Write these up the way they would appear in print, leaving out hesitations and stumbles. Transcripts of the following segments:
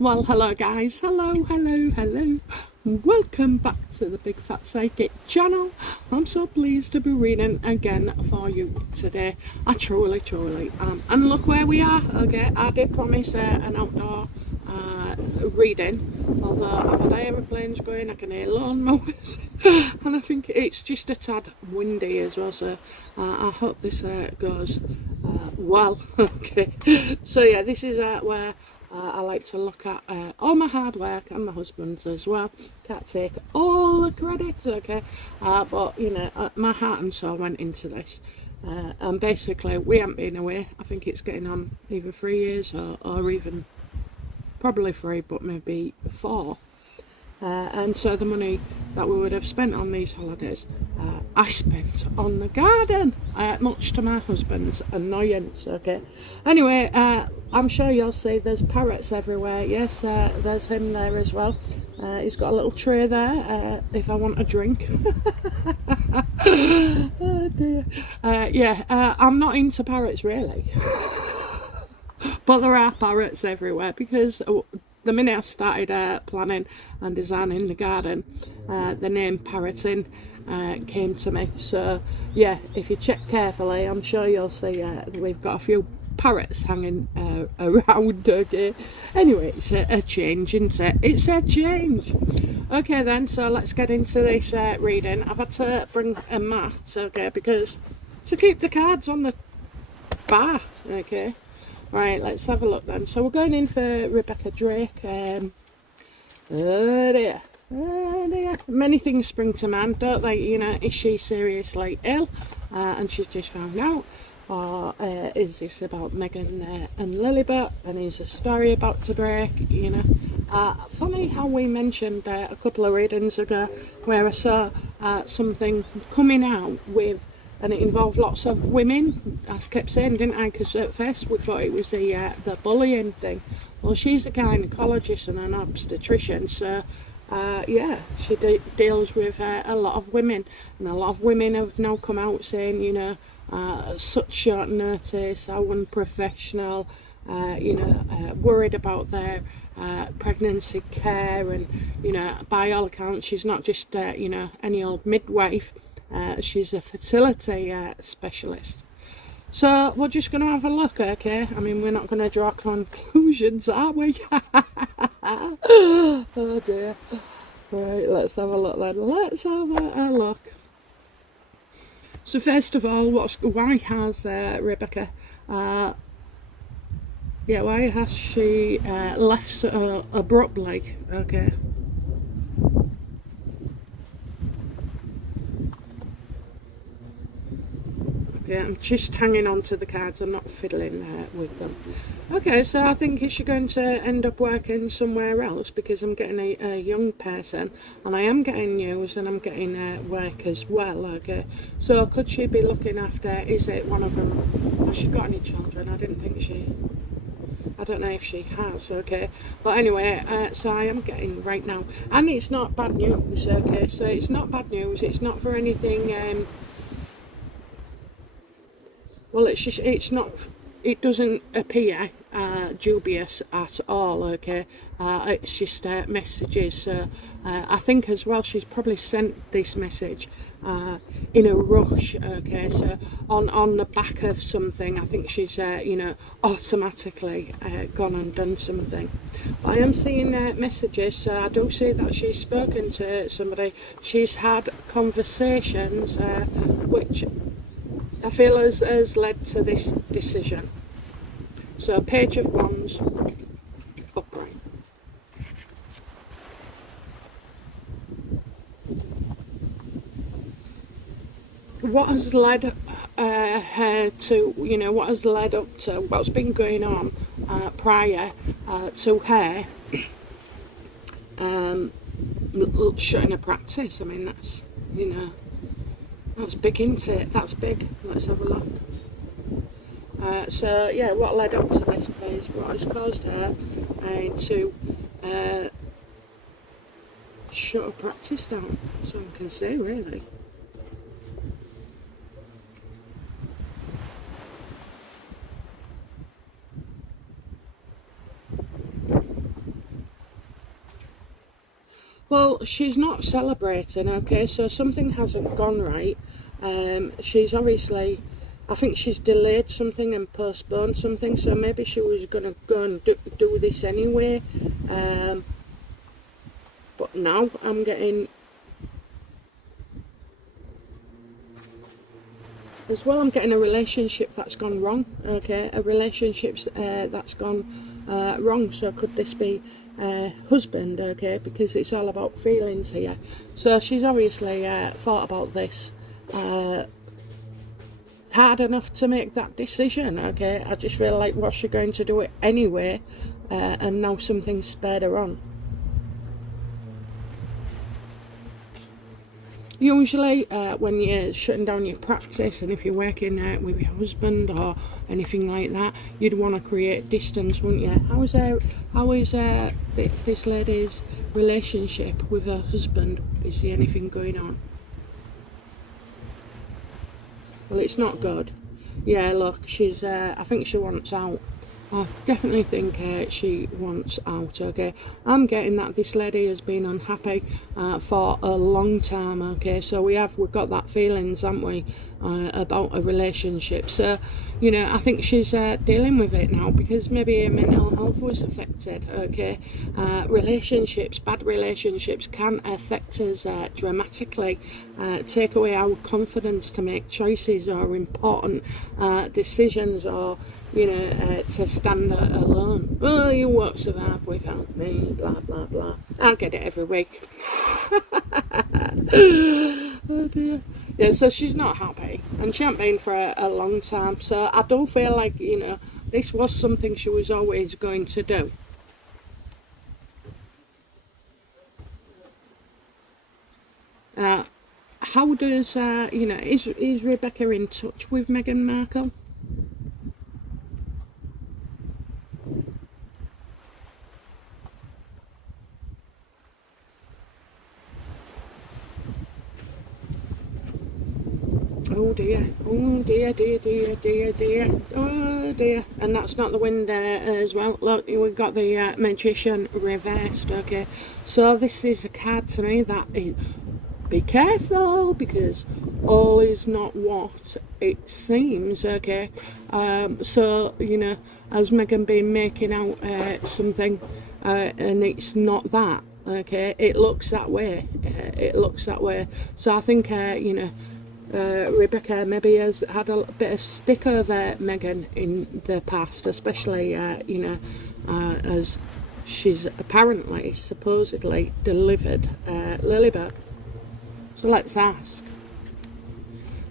Well, hello guys, hello. Welcome back to the Big Fat Psychic channel. I'm so pleased to be reading again for you today. I truly am. And look where we are, okay? I did promise an outdoor reading, although I've had aeroplanes going, I can hear lawnmowers, and I think it's just a tad windy as well, so I hope this goes well, okay? So yeah, this is where I like to look at all my hard work and my husband's as well. Can't take all the credit, okay? But you know, my heart and soul went into this. And basically, we haven't been away. I think it's getting on either 3 years or even probably 3, but maybe 4. And so the money that we would have spent on these holidays, I spent on the garden, much to my husband's annoyance, okay? Anyway, I'm sure you'll see there's parrots everywhere. Yes, there's him there as well. He's got a little tray there, if I want a drink. Oh dear. Yeah, I'm not into parrots really. But there are parrots everywhere because the minute I started planning and designing the garden, the name parroting came to me. So yeah, if you check carefully, I'm sure you'll see we've got a few parrots hanging around, okay? Anyway, it's a change, isn't it? It's a change. Okay then, so let's get into this reading. I've had to bring a mat, okay, because to keep the cards on the bar, okay? Right, let's have a look then. So we're going in for Rebecca Drake. Oh dear. Many things spring to mind, don't they? You know, is she seriously ill and she's just found out? Or is this about Megan and Lilibet? And is a story about to break? You know, funny how we mentioned a couple of readings ago where I saw something coming out with, and it involved lots of women. I kept saying, didn't I? Because at first we thought it was the bullying thing. Well, she's a gynecologist and an obstetrician, so yeah, she deals with a lot of women, and a lot of women have now come out saying, you know, such short notice, how unprofessional, you know, worried about their pregnancy care, and you know, by all accounts, she's not just you know, any old midwife. She's a fertility specialist. So we're just going to have a look, okay? I mean, we're not going to draw conclusions, are we? Oh dear. Right, let's have a look then. Let's have a look. So first of all, why has Rebecca, yeah, why has she left so abruptly, okay? Yeah, I'm just hanging on to the cards, I'm not fiddling with them. Okay, so I think is she going to end up working somewhere else, because I'm getting a young person, and I am getting news, and I'm getting work as well, okay? So could she be looking after, is it one of them, has she got any children? I didn't think I don't know if she has, okay? But anyway, so I am getting right now, and it's not bad news, okay? So it's not bad news, it's not for anything, well, it's not, it doesn't appear dubious at all, okay? It's just messages. So I think as well she's probably sent this message in a rush, okay? So on the back of something, I think she's you know, automatically gone and done something. But I am seeing messages, so I do see that she's spoken to somebody. She's had conversations which I feel has led to this decision. So Page of Wands, upright. What has led her to, you know, what has led up to what's been going on prior to her shutting her practice? I mean, that's, you know, that's big, isn't it? That's big. Let's have a look. So yeah, what led up to this page, what has caused her to shut her practice down, so I can say really. Well, she's not celebrating, okay, so something hasn't gone right. She's obviously, I think she's delayed something and postponed something, so maybe she was going to go and do this anyway. But now I'm getting, as well, I'm getting a relationship that's gone wrong, okay, a relationship that's gone wrong. So could this be husband, okay, because it's all about feelings here. So she's obviously thought about this hard enough to make that decision, okay. I just feel like, was she going to do it anyway, and now something's spurred her on. Usually when you're shutting down your practice, and if you're working with your husband or anything like that, you'd want to create distance, wouldn't you? How is this lady's relationship with her husband? Is there anything going on? Well, it's not good. Yeah, look, she's I think she wants out. I definitely think she wants out, okay. I'm getting that this lady has been unhappy for a long time, okay. So we've got that feelings, haven't we, about a relationship. So, you know, I think she's dealing with it now because maybe her mental health was affected, okay. Relationships, bad relationships can affect us dramatically, take away our confidence to make choices or important decisions, or you know, to stand alone. Oh, you won't survive without me, blah, blah, blah. I get it every week. Oh dear. Yeah, so she's not happy, and she hasn't been for a long time. So I don't feel like, you know, this was something she was always going to do. How does, you know, is Rebecca in touch with Meghan Markle? Oh dear, oh dear, dear, dear, dear, dear, oh dear. And that's not the wind as well. Look, we've got the magician reversed, okay. So this is a card to me that is, be careful, because all is not what it seems, okay. So, you know, has Meghan been making out something and it's not that, okay. It looks that way, it looks that way. So I think, you know, Rebecca maybe has had a bit of stick over Meghan in the past, especially, you know, as she's apparently, supposedly delivered Lilibet. So let's ask,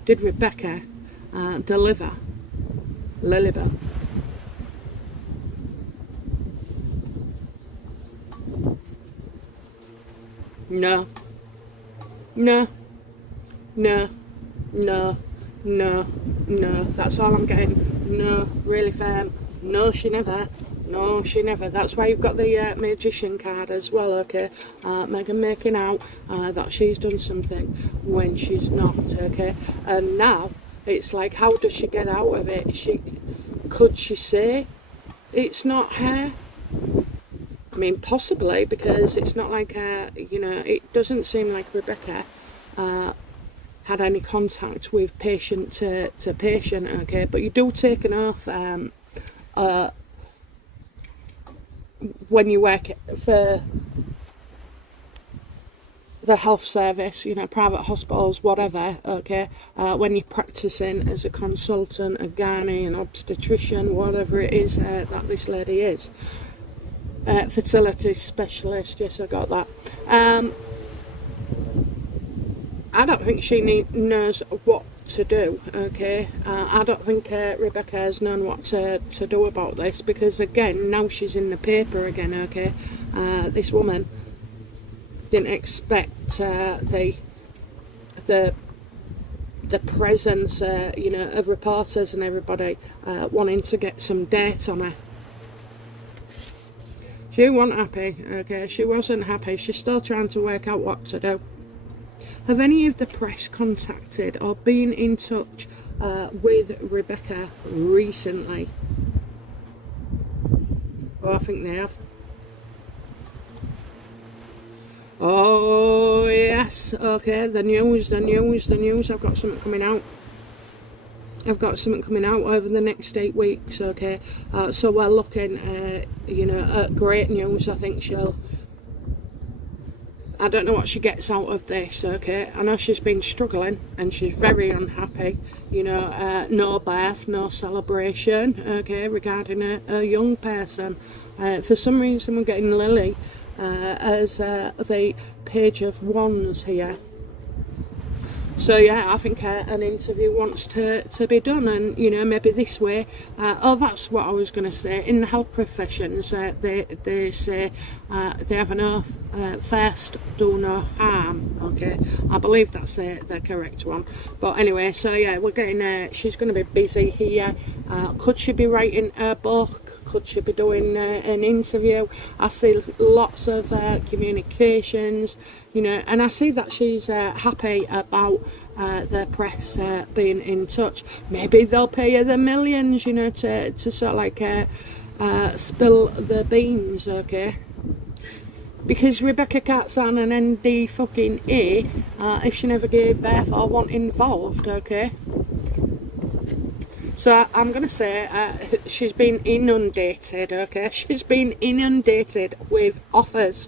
did Rebecca deliver Lilibet? No. No. No. No, no, no, that's all I'm getting. No, really firm. No, she never. No, she never. That's why you've got the magician card as well, okay. Meghan making out that she's done something when she's not, okay. And now it's like, how does she get out of it? Could she say it's not her? I mean, possibly, because it's not like, you know, it doesn't seem like Rebecca had any contact with patient to patient, okay. But you do take an oath when you work for the health service, you know, private hospitals, whatever, okay. When you're practicing as a consultant, a gynae, an obstetrician, whatever it is that this lady is, fertility specialist, yes, I got that. I don't think she knows what to do, okay. I don't think Rebecca has known what to do about this, because again, now she's in the paper again, okay. This woman didn't expect the presence, you know, of reporters and everybody wanting to get some dirt on her. She wasn't happy, okay. She wasn't happy. She's still trying to work out what to do. Have any of the press contacted or been in touch with Rebecca recently? Oh, I think they have. Oh, press, okay, the news. I've got something coming out. Over the next 8 weeks, okay. So we're looking, you know, at great news. I think I don't know what she gets out of this, okay. I know she's been struggling and she's very unhappy, you know, no birth, no celebration, okay, regarding a young person. For some reason we're getting Lily as the Page of Wands here. So yeah, I think an interview wants to be done, and you know, maybe this way. That's what I was going to say. In the health professions, they say they have an oath: first, do no harm. Okay, I believe that's the correct one. But anyway, so yeah, we're getting. She's going to be busy here. Could she be writing a book? Could she be doing an interview? I see lots of communications, you know, and I see that she's happy about the press being in touch. Maybe they'll pay her the millions, you know, to sort of like spill the beans, okay? Because Rebecca can't sign an ND fucking A if she never gave birth or wasn't involved, okay? So I'm going to say she's been inundated, okay? She's been inundated with offers.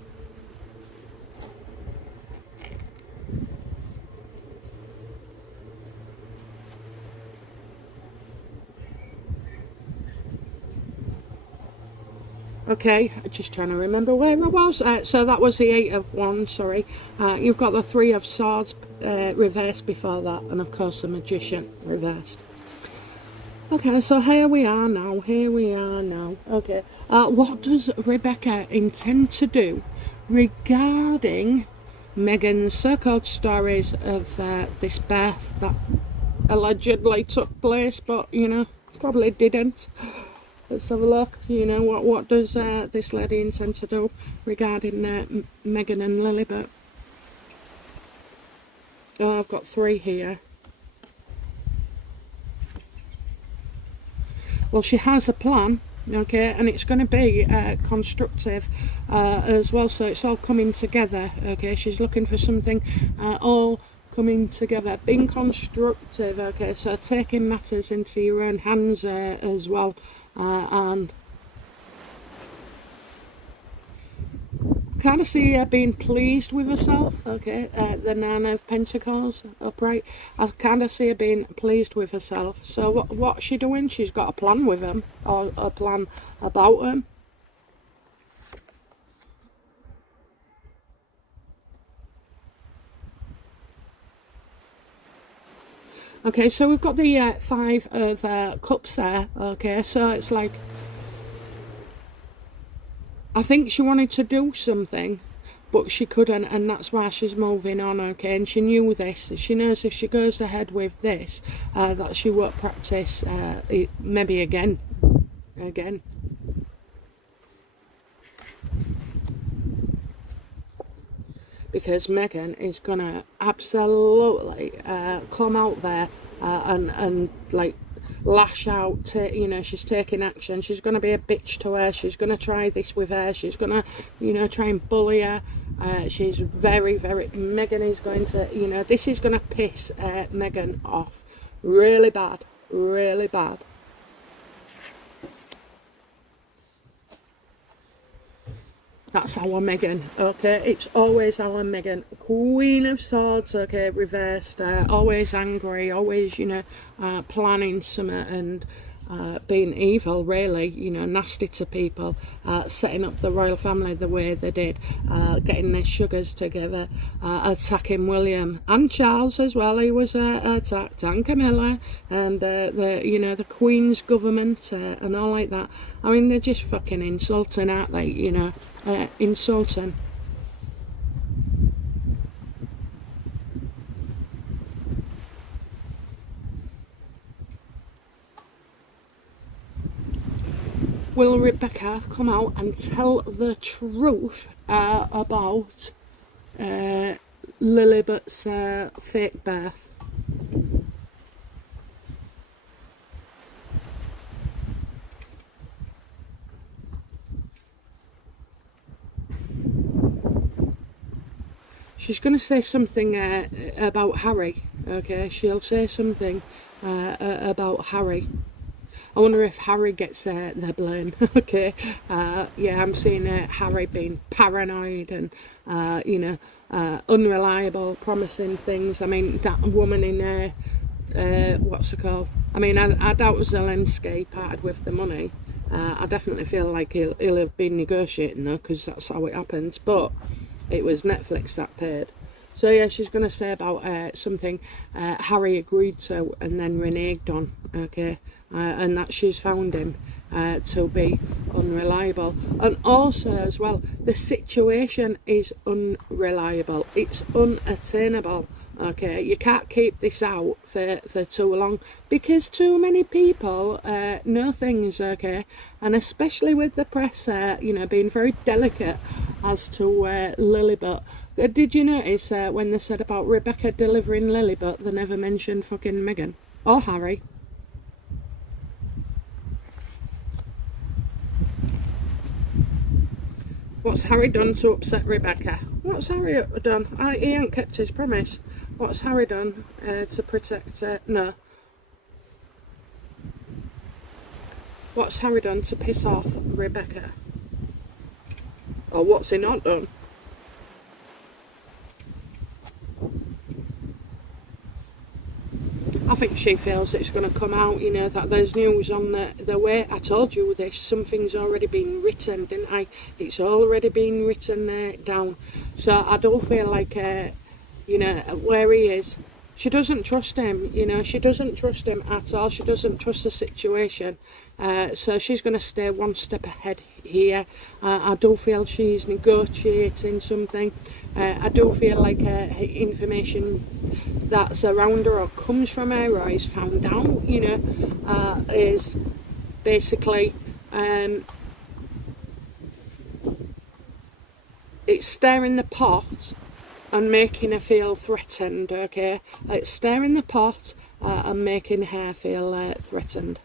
Okay, just trying to remember where I was. So that was the 8 of Wands, sorry. You've got the 3 of Swords reversed before that, and of course the Magician reversed. Okay, so here we are now. Okay, what does Rebecca intend to do regarding Meghan's so-called stories of this birth that allegedly took place, but, you know, probably didn't? Let's have a look. You know, what does this lady intend to do regarding Meghan and Lilibet? Oh, I've got 3 here. Well, she has a plan, okay, and it's going to be constructive as well, so it's all coming together, okay. She's looking for something all coming together, being constructive, okay, so taking matters into your own hands as well, and kind of see her being pleased with herself, okay. The 9 of Pentacles upright, I kind of see her being pleased with herself. So what's she doing? She's got a plan with him, or a plan about him. Okay, so we've got the 5 of Cups there, okay, so it's like, I think she wanted to do something, but she couldn't, and that's why she's moving on, okay, and she knew this. She knows if she goes ahead with this, that she won't practice it maybe again. Because Meghan is gonna absolutely come out there and like lash out, you know, she's taking action. She's going to be a bitch to her. She's going to try this with her. She's going to, you know, try and bully her. She's very, Meghan is going to, you know, this is going to piss Meghan off really bad. That's our Meghan, okay? It's always our Meghan. Queen of Swords, okay, reversed. Always angry, always, you know, planning something and being evil, really, you know, nasty to people. Setting up the royal family the way they did. Getting their sugars together. Attacking William and Charles as well. He was attacked, and Camilla, and the, you know, the Queen's government and all like that. I mean, they're just fucking insulting, aren't they, you know? Insulting. Will Rebecca come out and tell the truth about Lilibet's fake birth? she's going to say something about Harry, okay? She'll say something about Harry. I wonder if Harry gets their blame, okay? Yeah, I'm seeing Harry being paranoid and, unreliable, promising things. I mean, that woman in there, what's it called? I mean, I doubt Zelensky parted with the money. I definitely feel like he'll have been negotiating though, because that's how it happens. But it was Netflix that paid. So yeah, she's going to say about something Harry agreed to and then reneged on, okay? And that she's found him to be unreliable. And also as well, the situation is unreliable. It's unattainable, okay? You can't keep this out for too long because too many people know things, okay? And especially with the press, being very delicate as to Lilibet. Did you notice when they said about Rebecca delivering Lilibet, they never mentioned fucking Meghan or Harry? What's Harry done to upset Rebecca? What's Harry done? He ain't kept his promise. What's Harry done to protect no. What's Harry done to piss off Rebecca? Or what's he not done? I think she feels it's going to come out, that there's news on the way. I told you this, something's already been written, didn't I? It's already been written down. So I don't feel like, where he is, she doesn't trust him, she doesn't trust him at all. She doesn't trust the situation. So she's going to stay one step ahead here. I do feel she's negotiating something. I do feel like information that's around her or comes from her or is found out, is basically it's stirring the pot and making her feel threatened, okay? It's stirring the pot and making her feel threatened.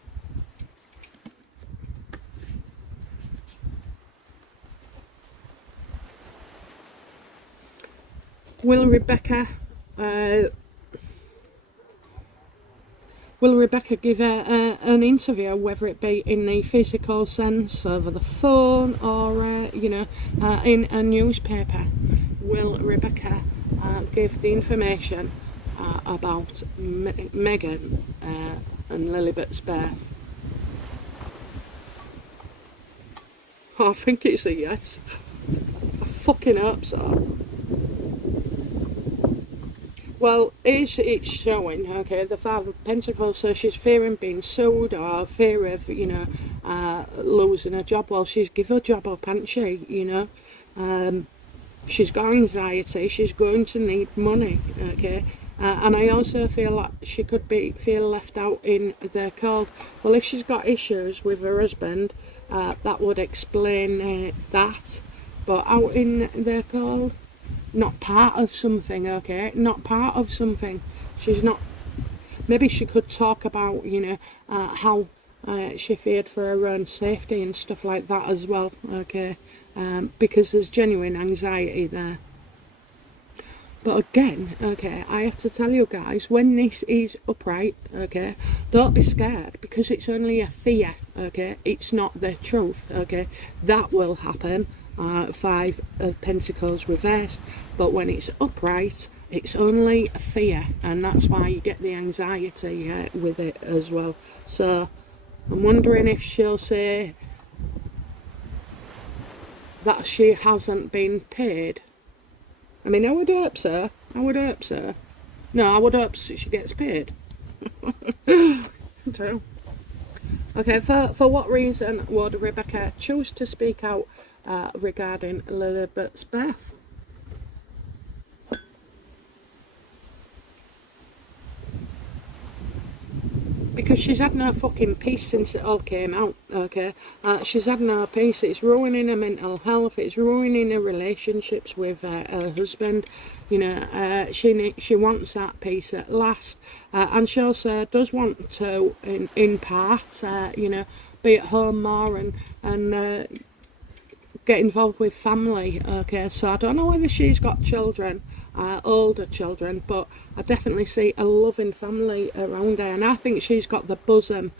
Will Rebecca give an interview, whether it be in the physical sense, over the phone, or in a newspaper? Will Rebecca give the information about Meghan and Lilibet's birth? I think it's a yes. I fucking hope so. Well, it's showing, okay, the Five of Pentacles, so she's fearing being sued or fear of, losing her job. Well, she's give her job up, hasn't she, she's got anxiety, she's going to need money, okay? And I also feel like she could feel left out in their cold. Well, if she's got issues with her husband, that would explain that. But out in their cold, not part of something, okay? Not part of something. She's not. Maybe she could talk about, how she feared for her own safety and stuff like that as well, okay? Because there's genuine anxiety there. But again, okay, I have to tell you guys, when this is upright, okay, don't be scared, because it's only a fear, okay? It's not the truth, okay? That will happen. Five of Pentacles reversed, but when it's upright, it's only a fear, and that's why you get the anxiety with it as well. So I'm wondering if she'll say that she hasn't been paid. I mean, I would hope so. I would hope so. No, I would hope she gets paid. So, okay, for what reason would Rebecca choose to speak out regarding Lilibet's birth? Because she's had no fucking peace since it all came out, okay? She's had no peace. It's ruining her mental health. It's ruining her relationships with her husband. She wants that peace at last. And she also does want to, in part, be at home more and get involved with family. Okay, so I don't know whether she's got children, older children, but I definitely see a loving family around her, and I think she's got the bosom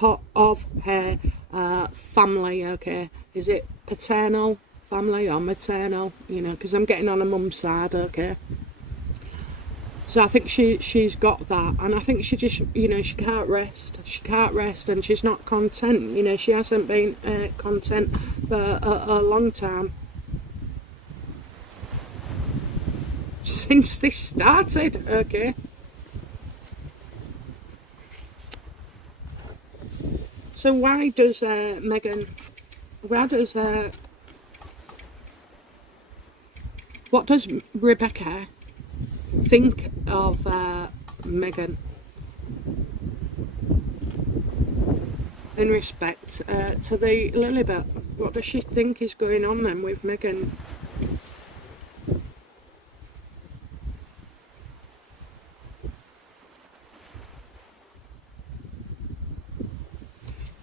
of her family. Okay, is it paternal family or maternal? You know, because I'm getting on her mum's side. Okay, so I think she's got that, and I think she just, you know, she can't rest, and she's not content. You know, she hasn't been content for a long time since this started. Okay, so why does Megan, what does Rebecca think of Megan in respect to the Lilibet? What does she think is going on then with Megan?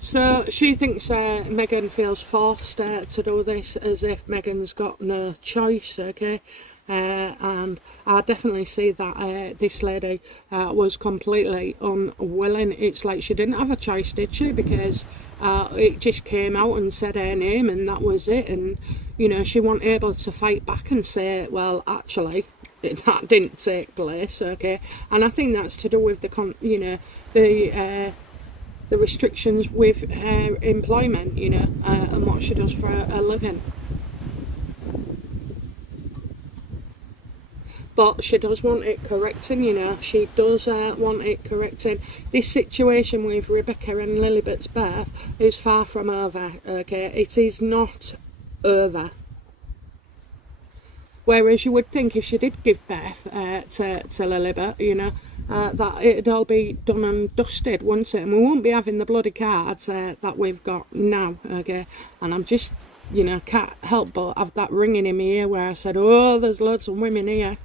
So she thinks Megan feels forced to do this, as if Megan's got no choice. Okay, and I definitely see that this lady was completely unwilling. It's like she didn't have a choice, did she? Because it just came out and said her name, and that was it. And you know, she wasn't able to fight back and say, well, actually, that didn't take place. Okay, and I think that's to do with the restrictions with her employment, you know, and what she does for a living. But she does want it correcting, you know. She does want it correcting. This situation with Rebecca and Lilibet's birth is far from over, okay? It is not over. Whereas you would think if she did give birth to Lilibet, you know, that it'd all be done and dusted, wouldn't it? And we won't be having the bloody cards that we've got now, okay? And I'm just, you know, can't help but have that ringing in my ear where I said, oh, there's loads of women here.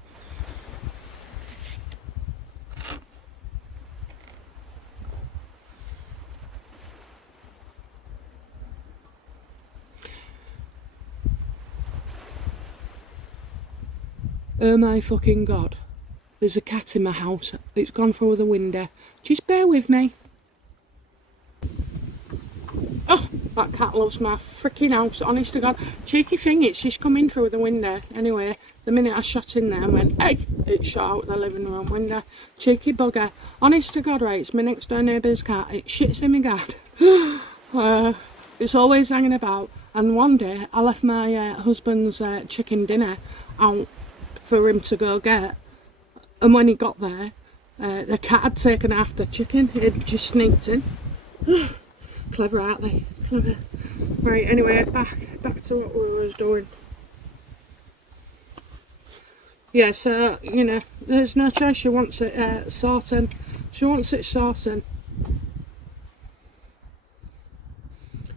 Oh my fucking God. There's a cat in my house. It's gone through the window. Just bear with me. Oh, that cat loves my freaking house, honest to God. Cheeky thing, it's just come in through the window. Anyway, the minute I shot in there and went, hey, it shot out the living room window. Cheeky bugger. Honest to God, right, it's my next door neighbour's cat. It shits in my guard. It's always hanging about. And one day, I left my husband's chicken dinner out for him to go get. And when he got there, the cat had taken half the chicken. It just sneaked in. Clever, aren't they? Clever. Right, anyway, back to what we was doing. Yeah, so, you know, there's no choice. She wants it sorting. She wants it sorting.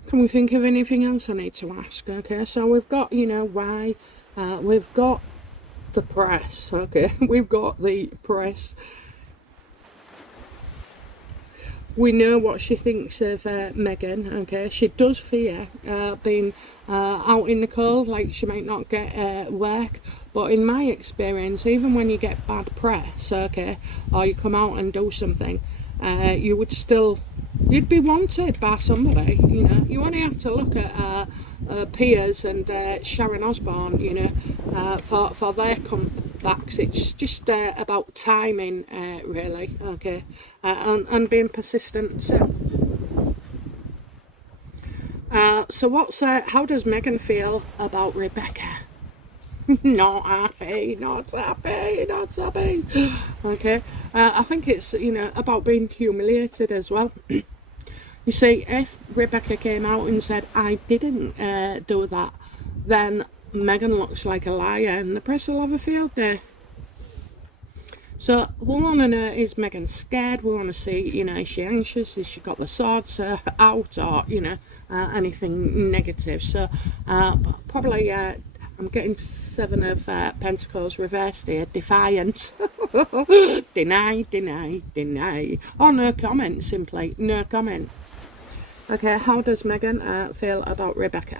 Can we think of anything else I need to ask? Okay, so we've got, you know, why. We've got the press. Okay, we've got the press. We know what she thinks of Megan. Okay, she does fear being out in the cold, like she might not get work. But in my experience, even when you get bad press, okay, or you come out and do something, you'd be wanted by somebody. You know, you only have to look at Piers and Sharon Osbourne, you know, for their comebacks. It's just about timing, really, okay, and being persistent. So how does Megan feel about Rebecca? Not happy. Okay, I think it's, you know, about being humiliated as well. You see, if Rebecca came out and said, I didn't do that, then Megan looks like a liar and the press will have a field day. So we want to know, is Megan scared? We want to see, you know, is she anxious? Has she got the swords out, or, you know, anything negative? So probably I'm getting 7 of Pentacles reversed here. Defiance. Deny. Oh, no comment, simply. No comment. Okay, how does Megan feel about Rebecca?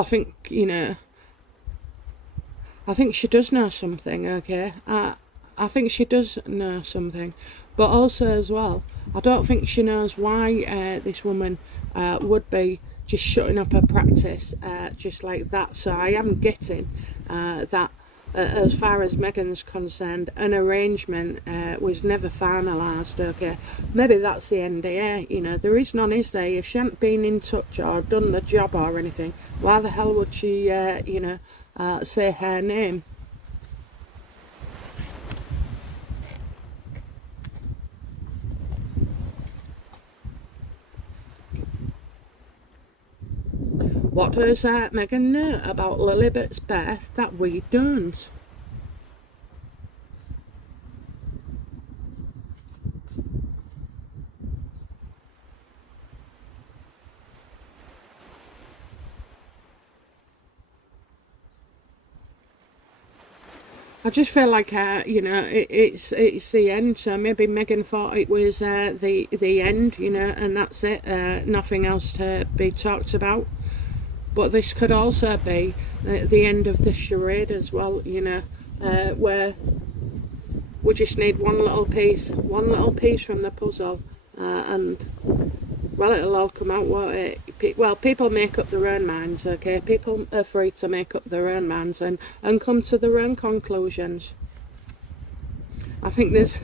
Well, I think, you know, I think she does know something, okay? I think she does know something. But also as well, I don't think she knows why this woman would be just shutting up her practice just like that. So I am getting that as far as Megan's concerned, an arrangement was never finalised, okay? Maybe that's the NDA, you know, there is none, is there? If she hadn't been in touch or done the job or anything, why the hell would she, you know, say her name? What does Megan know about Lilibet's birth that we don't? I just feel like, you know, it's the end. So maybe Megan thought it was the end, you know, and that's it. Nothing else to be talked about. But this could also be the end of the charade as well, you know, where we just need one little piece from the puzzle, and well, it'll all come out, won't it? Well, people make up their own minds, okay? People are free to make up their own minds and come to their own conclusions. I think there's,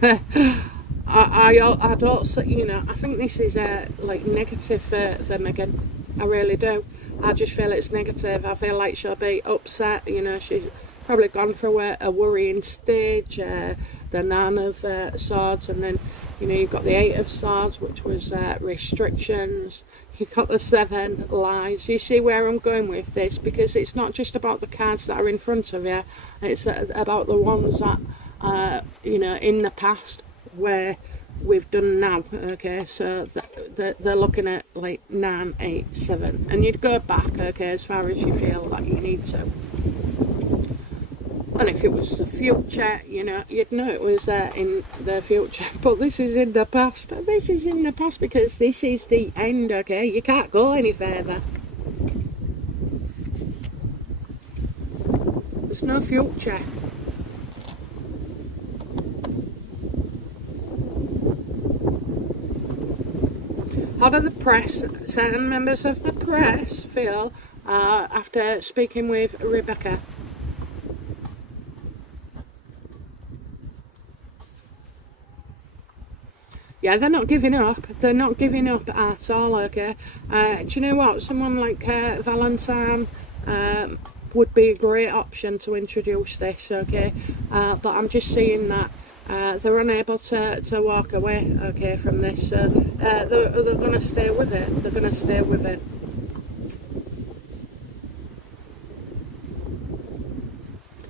I don't, you know, I think this is like negative for Megan. I really do. I just feel it's negative. I feel like she'll be upset, you know, she's probably gone through a worrying stage, the Nine of Swords, and then, you know, you've got the Eight of Swords, which was restrictions. You've got the Seven Lies. You see where I'm going with this? Because it's not just about the cards that are in front of you, it's about the ones that, you know, in the past where we've done now, okay? So they're looking at like 9, 8, 7, and you'd go back, okay, as far as you feel like you need to. And if it was the future, you know, you'd know it was in the future. But this is in the past. This is in the past because this is the end, okay? You can't go any further. There's no future. How do the press, certain members of the press, feel after speaking with Rebecca? Yeah, they're not giving up. They're not giving up at all, okay? Do you know what? Someone like Valentine would be a great option to introduce this, okay? But I'm just seeing that they're unable to walk away, okay, from this. So they're going to stay with it. They're going to stay with it.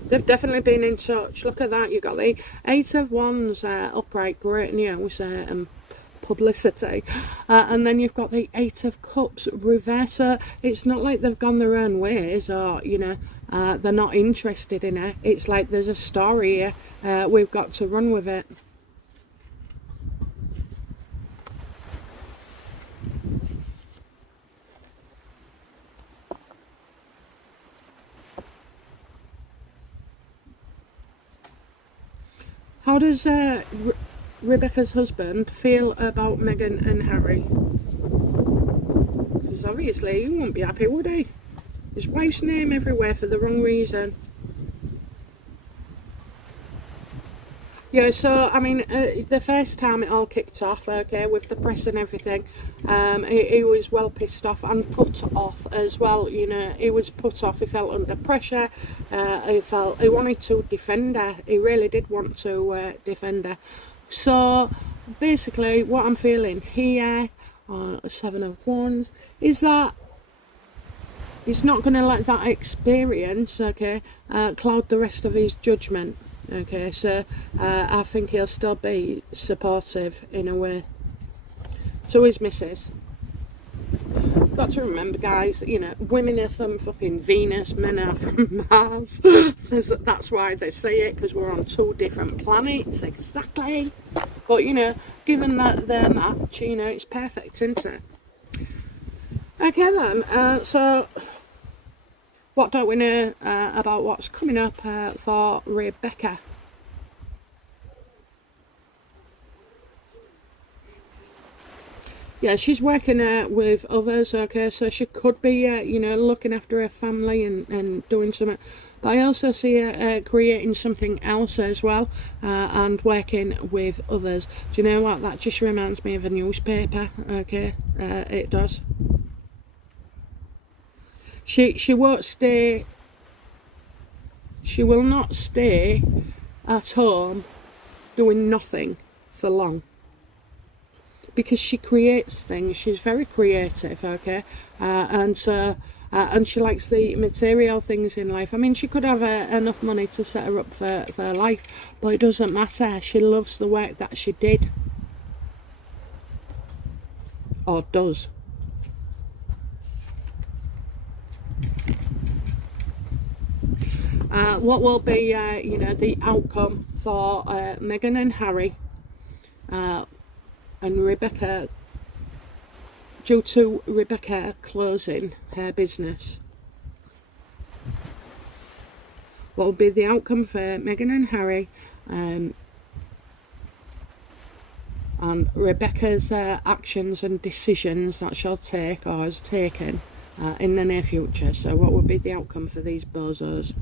They've definitely been in touch. Look at that. You've got the Eight of Wands upright, great news and publicity. And then you've got the Eight of Cups reverse. So it's not like they've gone their own ways or, you know, they're not interested in it. It's like there's a story here. We've got to run with it. How does Rebecca's husband feel about Meghan and Harry? Because obviously he wouldn't be happy, would he? His wife's name everywhere for the wrong reason. Yeah, so, I mean, the first time it all kicked off, okay, with the press and everything, he was well pissed off and put off as well, you know, he was put off, he felt under pressure, he wanted to defend her, he really did want to defend her. So, basically, what I'm feeling here, Seven of Wands, is that he's not going to let that experience, okay, cloud the rest of his judgment. Okay, so I think he'll still be supportive in a way to his missus. Got to remember, guys, you know, women are from fucking Venus, men are from Mars. That's why they say it, because we're on two different planets, exactly. But, you know, given that their match, you know, it's perfect, isn't it? Okay then, so what don't we know about what's coming up for Rebecca? Yeah, she's working with others, okay, so she could be, you know, looking after her family and doing something. But I also see her creating something else as well, and working with others. Do you know what? That just reminds me of a newspaper, okay? It does. She won't stay, she will not stay at home doing nothing for long. Because she creates things, she's very creative, okay, and she likes the material things in life. I mean, she could have enough money to set her up for life, but it doesn't matter. She loves the work that she did, or does. What will be, you know, the outcome for Meghan and Harry and Rebecca, due to Rebecca closing her business? What will be the outcome for Meghan and Harry and Rebecca's actions and decisions that she'll take or has taken in the near future? So what would be the outcome for these bozos?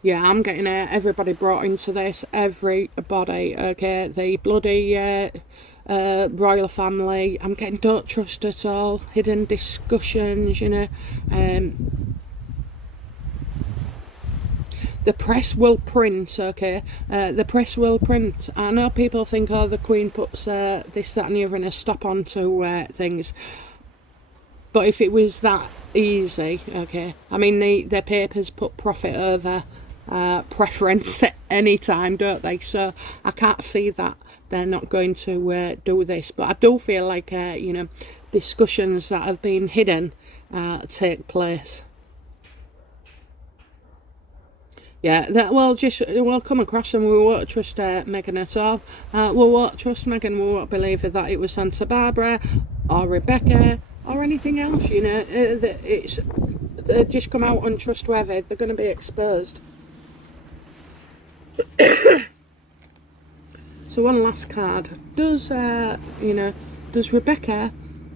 Yeah, I'm getting everybody brought into this. Everybody, okay? The bloody royal family. I'm getting don't trust at all. Hidden discussions, you know. The press will print, okay? The press will print. I know people think, oh, the Queen puts this, that and the other and a stop onto things. But if it was that easy, okay? I mean, the papers put profit over preference at any time, don't they? So I can't see that they're not going to do this. But I do feel like, you know, discussions that have been hidden take place. Yeah, that we'll come across and we won't trust Meghan at all. We won't trust Meghan, we won't believe that it was Santa Barbara or Rebecca or anything else, you know. They just come out untrustworthy. They're going to be exposed. So one last card. Does Rebecca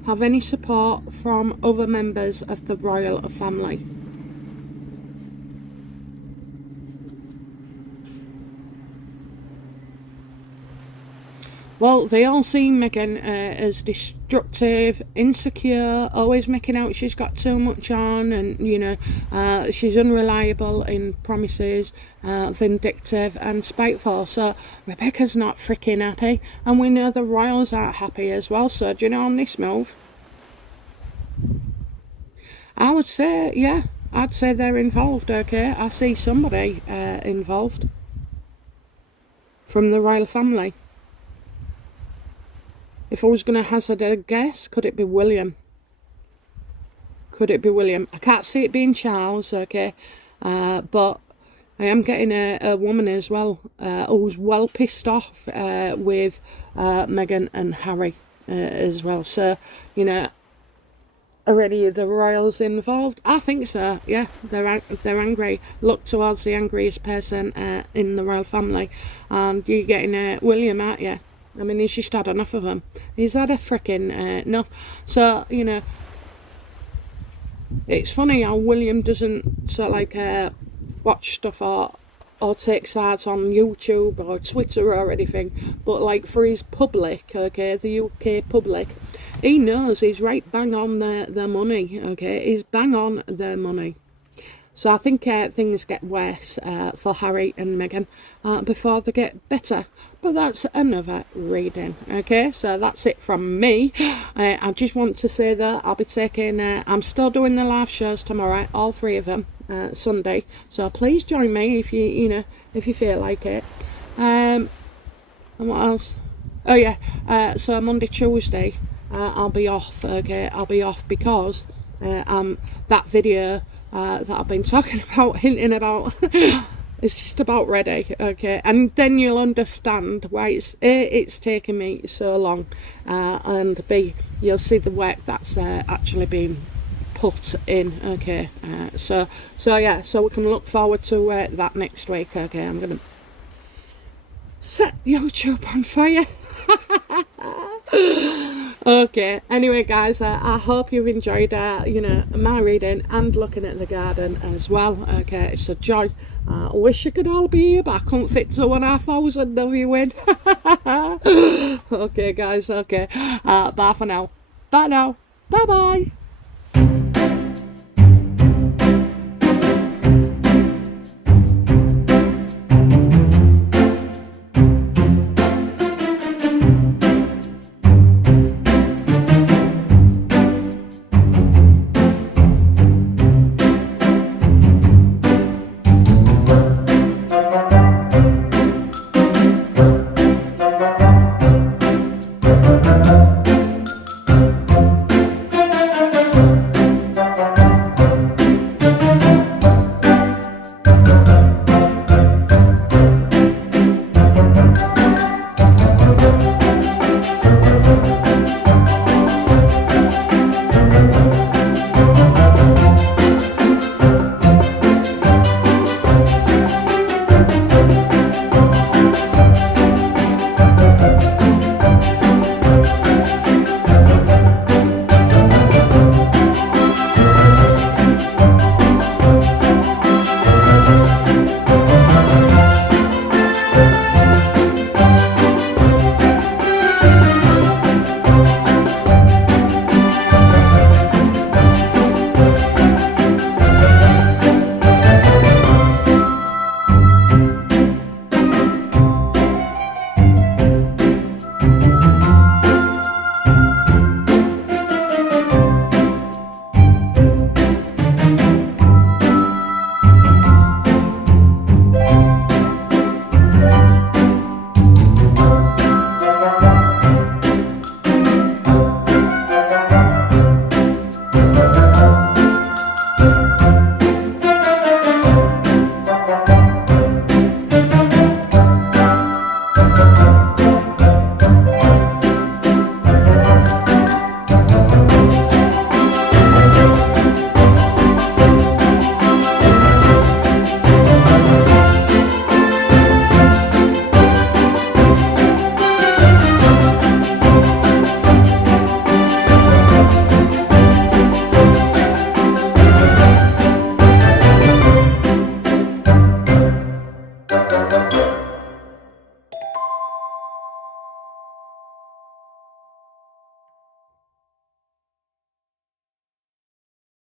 have any support from other members of the royal family? Well, they all see Meghan as destructive, insecure, always making out she's got too much on, and, you know, she's unreliable in promises, vindictive and spiteful. So Rebecca's not freaking happy, and we know the royals aren't happy as well. So do you know, on this move, I would say, yeah, I'd say they're involved, okay? I see somebody involved from the royal family. If I was going to hazard a guess, could it be William? Could it be William? I can't see it being Charles, okay? But I am getting a woman as well who's well pissed off with Meghan and Harry as well. So, you know, are any of the royals involved? I think so, yeah. They're angry. Look towards the angriest person in the royal family. And you're getting William, aren't you? I mean, he's just had enough of them. He's had a frickin' enough. So, you know, it's funny how William doesn't sort of like watch stuff or take sides on YouTube or Twitter or anything. But like for his public, okay, the UK public, he knows he's right bang on their money, okay? He's bang on their money. So I think things get worse for Harry and Meghan before they get better. But that's another reading, okay? So that's it from me. I just want to say that I'll be taking... I'm still doing the live shows tomorrow, all three of them, Sunday. So please join me if if you feel like it. And what else? Oh yeah, so Monday, Tuesday, I'll be off, okay? I'll be off because that video... that I've been talking about, hinting about, It's just about ready, okay? And then you'll understand why it's taken me so long, and B, you'll see the work that's actually been put in, okay? So yeah, so we can look forward to that next week, okay? I'm gonna set YouTube on fire. Okay, anyway guys, I hope you've enjoyed my reading and looking at the garden as well. Okay, it's a joy. I wish you could all be here, but I couldn't fit 2,500 of you in. Okay guys, okay, bye for now. Bye now. Bye bye.